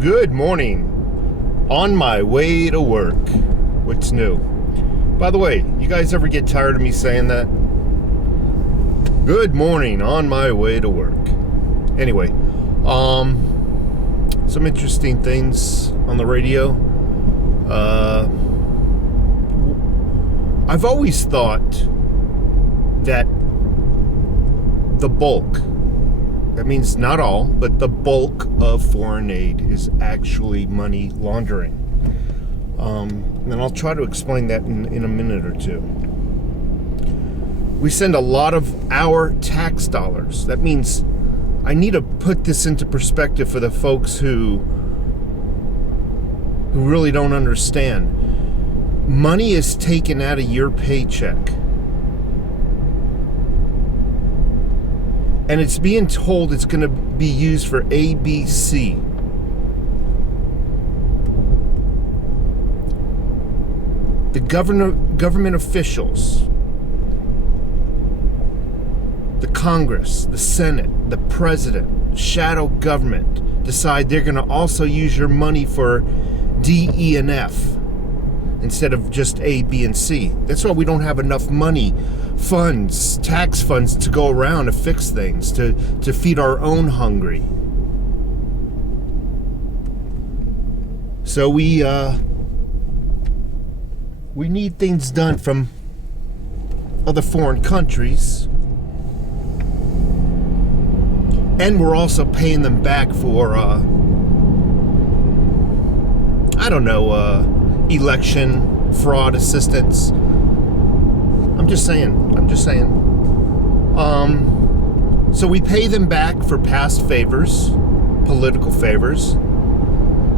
Good morning. On my way to work. What's new? By the way, you guys ever get tired of me saying that? Good morning, on my way to work. Anyway, some interesting things on the radio. I've always thought that the bulk, that means not all, but the bulk of foreign aid is actually money laundering. And I'll try to explain that in a minute or two. We send a lot of our tax dollars. That means I need to put this into perspective for the folks who really don't understand. Money is taken out of your paycheck. And it's being told it's going to be used for ABC. The government officials, the Congress, the Senate, the President, shadow government decide they're going to also use your money for D, E, and F instead of just A, B, and C. That's why we don't have enough money, funds, tax funds to go around to fix things, to feed our own hungry. So we need things done from other foreign countries, and we're also paying them back for election fraud assistance. I'm just saying. So we pay them back for past favors, political favors,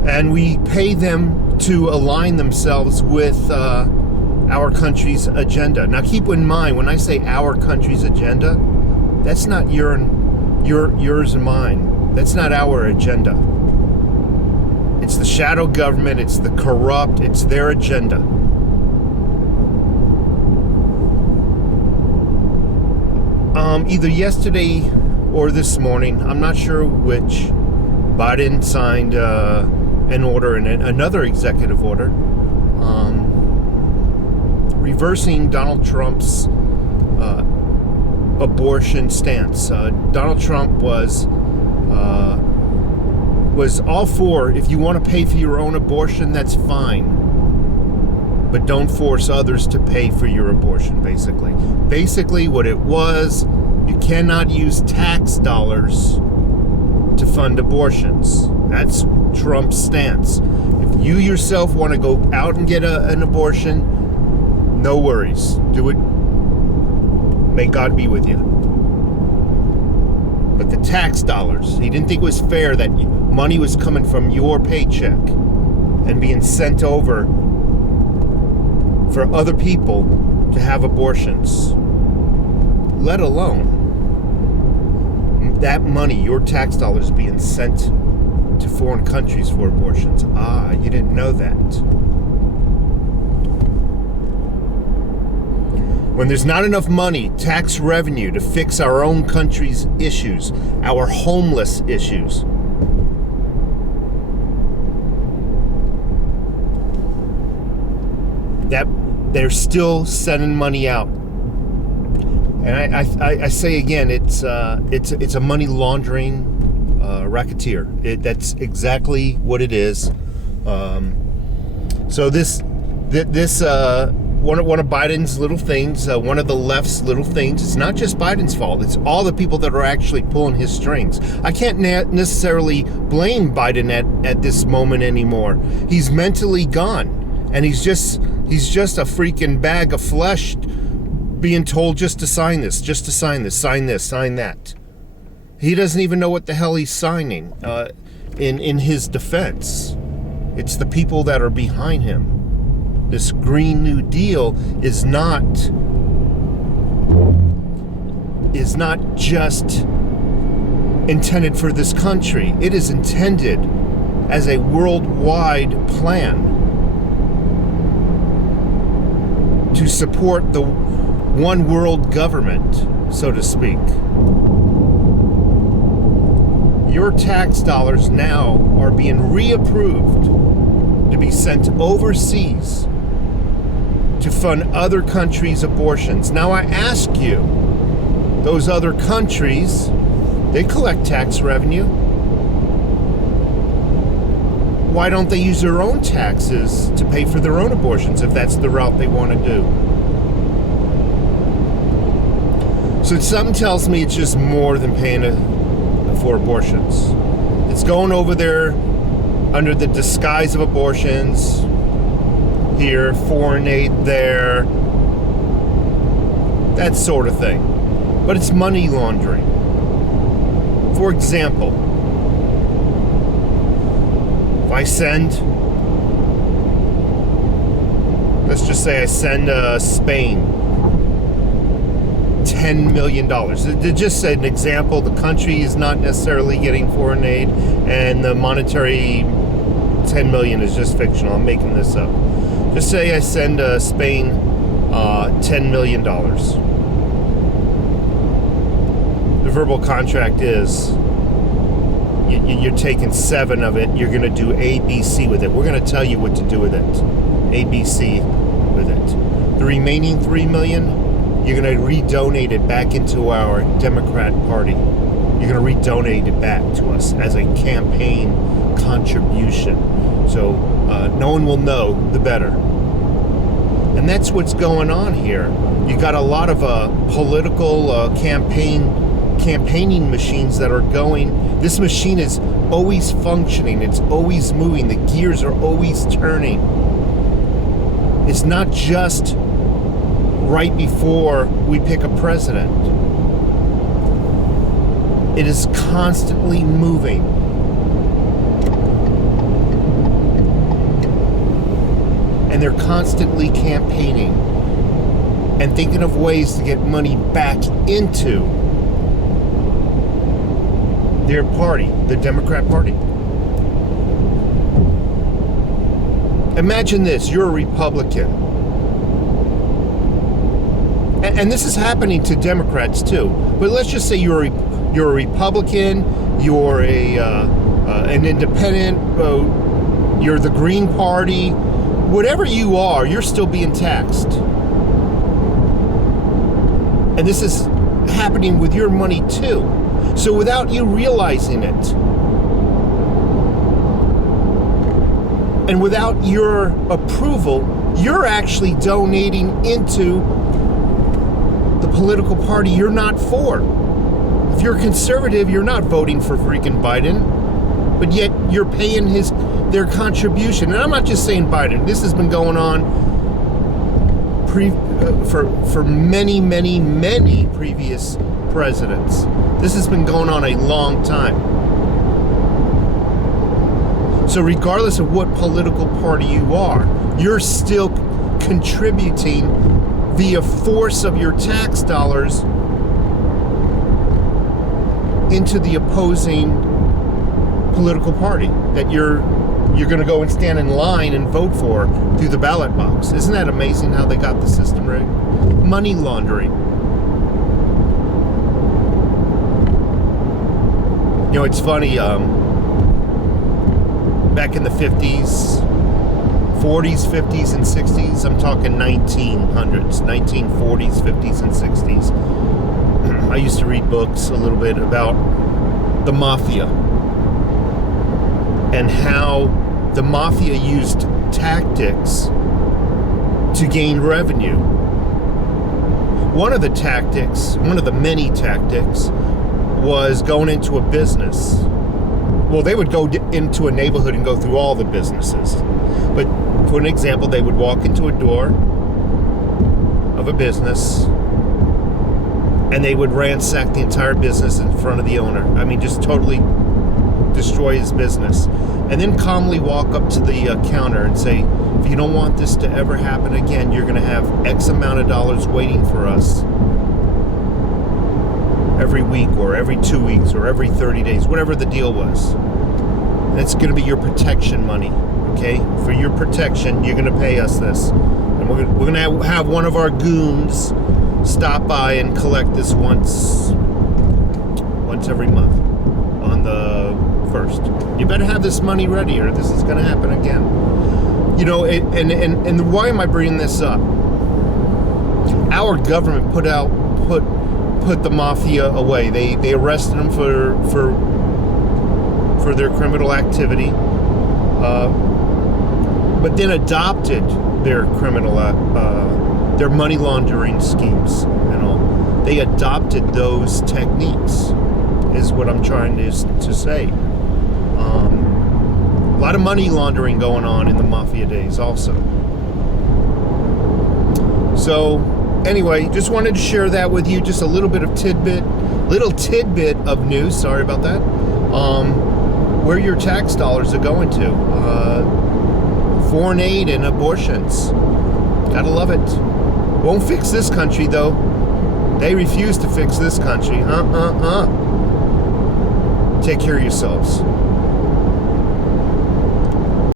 and we pay them to align themselves with our country's agenda. Now keep in mind, when I say our country's agenda, that's not yours and mine. That's not our agenda. It's the shadow government, it's the corrupt, it's their agenda. Either yesterday or this morning, I'm not sure which, Biden signed an order, and another executive order, reversing Donald Trump's abortion stance. Donald Trump was all for, if you want to pay for your own abortion, that's fine. But don't force others to pay for your abortion, basically. Basically, what it was, you cannot use tax dollars to fund abortions. That's Trump's stance. If you yourself want to go out and get an abortion, no worries. Do it. May God be with you. But the tax dollars, he didn't think it was fair that money was coming from your paycheck and being sent over for other people to have abortions. Let alone that money, your tax dollars, being sent to foreign countries for abortions. You didn't know that. When there's not enough money, tax revenue, to fix our own country's issues, our homeless issues, that they're still sending money out. And I say again, it's a money laundering racketeer. That's exactly what it is. So this one of Biden's little things, one of the left's little things. It's not just Biden's fault. It's all the people that are actually pulling his strings. I can't necessarily blame Biden at this moment anymore. He's mentally gone, and he's just a freaking bag of flesh, being told just to sign this, sign this, sign that. He doesn't even know what the hell he's signing. In his defense, it's the people that are behind him. This Green New Deal is not just intended for this country. It is intended as a worldwide plan to support the one world government, so to speak. your tax dollars now are being reapproved to be sent overseas to fund other countries' abortions. Now I ask you, those other countries, they collect tax revenue. Why don't they use their own taxes to pay for their own abortions if that's the route they want to do? So something tells me it's just more than paying for abortions. It's going over there under the disguise of abortions. Here, foreign aid there, that sort of thing. But it's money laundering. For example, if I send, let's just say I send Spain $10 million. Just an example, the country is not necessarily getting foreign aid, and the monetary 10 million is just fictional. I'm making this up. Just say I send Spain $10 million. The verbal contract is you're taking 7 of it. You're going to do A, B, C with it. We're going to tell you what to do with it. A, B, C with it. The remaining 3 million, you're going to redonate it back into our Democrat Party. You're going to redonate it back to us as a campaign contribution. So no one will know, the better. And that's what's going on here. You got a lot of political campaigning machines that are going. This machine is always functioning. It's always moving. The gears are always turning. It's not just right before we pick a president. It is constantly moving. And they're constantly campaigning and thinking of ways to get money back into their party, the Democrat Party. Imagine this, you're a Republican. And this is happening to Democrats too. But let's just say you're a Republican, you're an independent, you're the Green Party. Whatever you are, you're still being taxed. And this is happening with your money too. So without you realizing it, and without your approval, you're actually donating into the political party you're not for. If you're a conservative, you're not voting for freaking Biden, but yet you're paying their contribution. And I'm not just saying Biden. This has been going on for many, many, many previous presidents. This has been going on a long time. So regardless of what political party you are, you're still contributing via force of your tax dollars into the opposing political party that you're going to go and stand in line and vote for through the ballot box. Isn't that amazing how they got the system rigged? Money laundering. You know, it's funny, back in the 50s, 40s, 50s, and 60s, I'm talking 1900s, 1940s, 50s, and 60s, I used to read books a little bit about the mafia and how the mafia used tactics to gain revenue. One of the many tactics, was going into a business. Well, they would go into a neighborhood and go through all the businesses. But for an example, they would walk into a door of a business and they would ransack the entire business in front of the owner. I mean, just totally destroy his business. And then calmly walk up to the counter and say, if you don't want this to ever happen again, you're going to have X amount of dollars waiting for us every week or every 2 weeks or every 30 days, whatever the deal was. That's going to be your protection money, okay? For your protection, you're going to pay us this. And we're going to have one of our goons stop by and collect this once every month. on the 1st. You better have this money ready, or this is going to happen again. You know, and why am I bringing this up? Our government put the mafia away. They arrested them for their criminal activity, but then adopted their criminal their money laundering schemes and all. They adopted those techniques, is what I'm trying to say. A lot of money laundering going on in the mafia days also. So anyway, just wanted to share that with you. Just a little bit of tidbit of news. Sorry about that. Where your tax dollars are going to. Foreign aid and abortions. Gotta love it. Won't fix this country though. They refuse to fix this country. Take care of yourselves.